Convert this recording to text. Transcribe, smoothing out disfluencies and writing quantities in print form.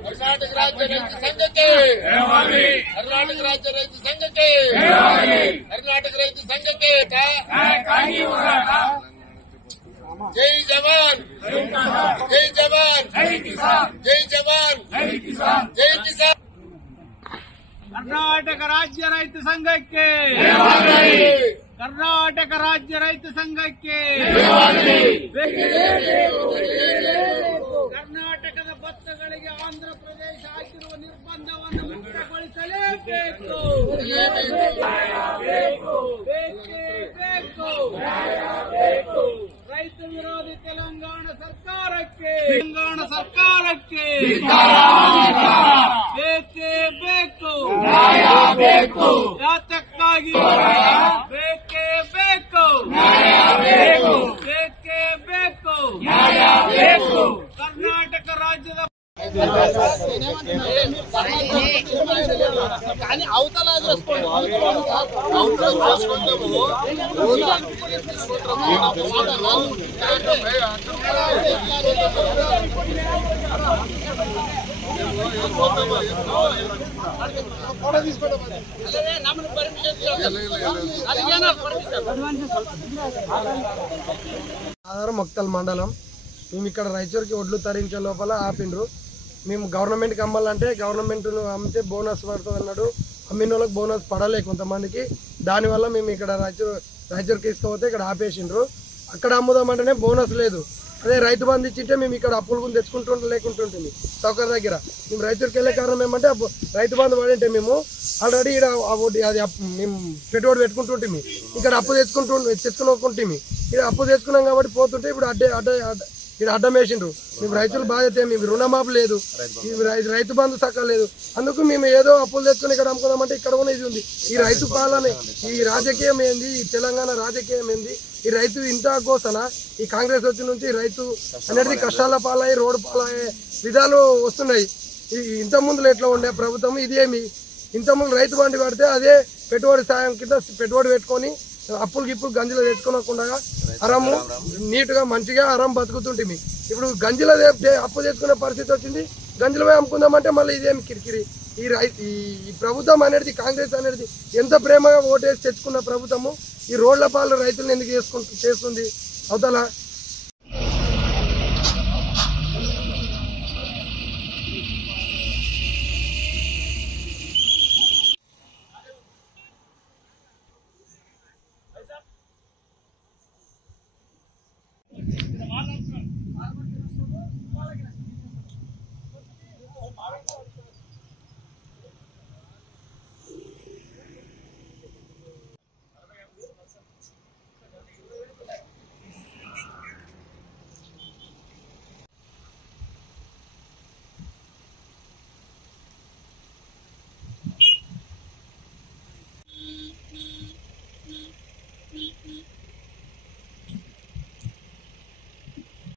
कर्नाटक राज्य रैत संघ के कर्नाटक राज्य रैत संघ के कर्नाटक रैत संघ के जय जवान जय जवान जय किसान जय जवान जय किसान जय किसान कर्नाटक राज्य रैत संघ के कर्नाटक राज्य रैत संघ के ಕರ್ನಾಟಕದ ಭತ್ತಗಳಿಗೆ ಆಂಧ್ರ ಪ್ರದೇಶ ಹಾಕಿರುವ ನಿರ್ಬಂಧವನ್ನು ಮುಕ್ತಗೊಳಿಸಲೇಬೇಕು. ರೈತ ವಿರೋಧಿ ತೆಲಂಗಾಣ ಸರ್ಕಾರಕ್ಕೆ ಬೇಕೇ ಬೇಕು. ಯಾತಕ್ಕಾಗಿ ಬೇಕೇ ಬೇಕು. ಬೇಕೇ ಬೇಕು. ಕರ್ನಾಟಕ ರಾಜ್ಯದ కానీ అవతల ఆధారం మొక్తల్ మండలం మేము ఇక్కడ రైచూర్కి ఒడ్లు తరించే లోపల ఆపిండ్రు. మేము గవర్నమెంట్కి అమ్మాలంటే గవర్నమెంట్ అమ్మితే బోనస్ పడుతుంది అన్నాడు. అమ్మిన వాళ్ళకి బోనస్ పడలే కొంతమందికి. దానివల్ల మేము ఇక్కడ రైచూర్కి తీసుకుపోతే ఇక్కడ ఆపేసిండ్రు. అక్కడ అమ్ముదామంటేనే బోనస్ లేదు. అదే రైతు బంధు ఇచ్చింటే మేము ఇక్కడ అప్పులు కూడా లేకుంటుంటుంది సౌకర్య దగ్గర. మేము రైతుకి వెళ్ళే కారణం ఏమంటే రైతు బంధు పడింటే మేము ఆల్రెడీ ఇక్కడ అది మేము పెట్టుబడి పెట్టుకుంటుంటే ఇక్కడ అప్పు తెచ్చుకోకుంటే ఇక్కడ అప్పు తెచ్చుకున్నాం కాబట్టి పోతుంటే ఇప్పుడు ఇక్కడ అడ్డం వేసిండ్రు. మేము రైతుల బాధ్యత మేము రుణమాఫీ లేదు, రైతు బంధు సక్క లేదు. అందుకు మేము ఏదో అప్పులు తెచ్చుకుని ఇక్కడ అమ్ముకుందామంటే ఇక్కడ కూడా ఇది ఉంది. ఈ రైతు పాలన ఈ రాజకీయం ఏంది, ఈ తెలంగాణ రాజకీయం ఏంది, ఈ రైతు ఇంత కోసన ఈ కాంగ్రెస్ వచ్చి నుంచి రైతు అనేది కష్టాల పాలయ్యి రోడ్డు పాలయ్యే విధాలు వస్తున్నాయి. ఇంత ముందులో ఎట్లా ఉండే ప్రభుత్వం ఇదేమి ఇంతకుముందు రైతు బండి పడితే అదే పెట్టుబడి సాయం కింద పెట్టుబడి పెట్టుకొని అప్పులకి ఇప్పుడు గంజిలో తెచ్చుకోకుండా అరము నీట్గా మంచిగా అరం బతుకుతుంటే ఇప్పుడు గంజిలో అప్పు తెచ్చుకునే పరిస్థితి వచ్చింది. గంజిలో అమ్ముకుందామంటే మళ్ళీ ఇదేమి కిరికిరి. ఈ ప్రభుత్వం అనేది కాంగ్రెస్ అనేది ఎంత ప్రేమగా ఓటేసి తెచ్చుకున్న ప్రభుత్వము ఈ రోడ్ల పాలు రైతులను ఎందుకు చేస్తుంది అవతల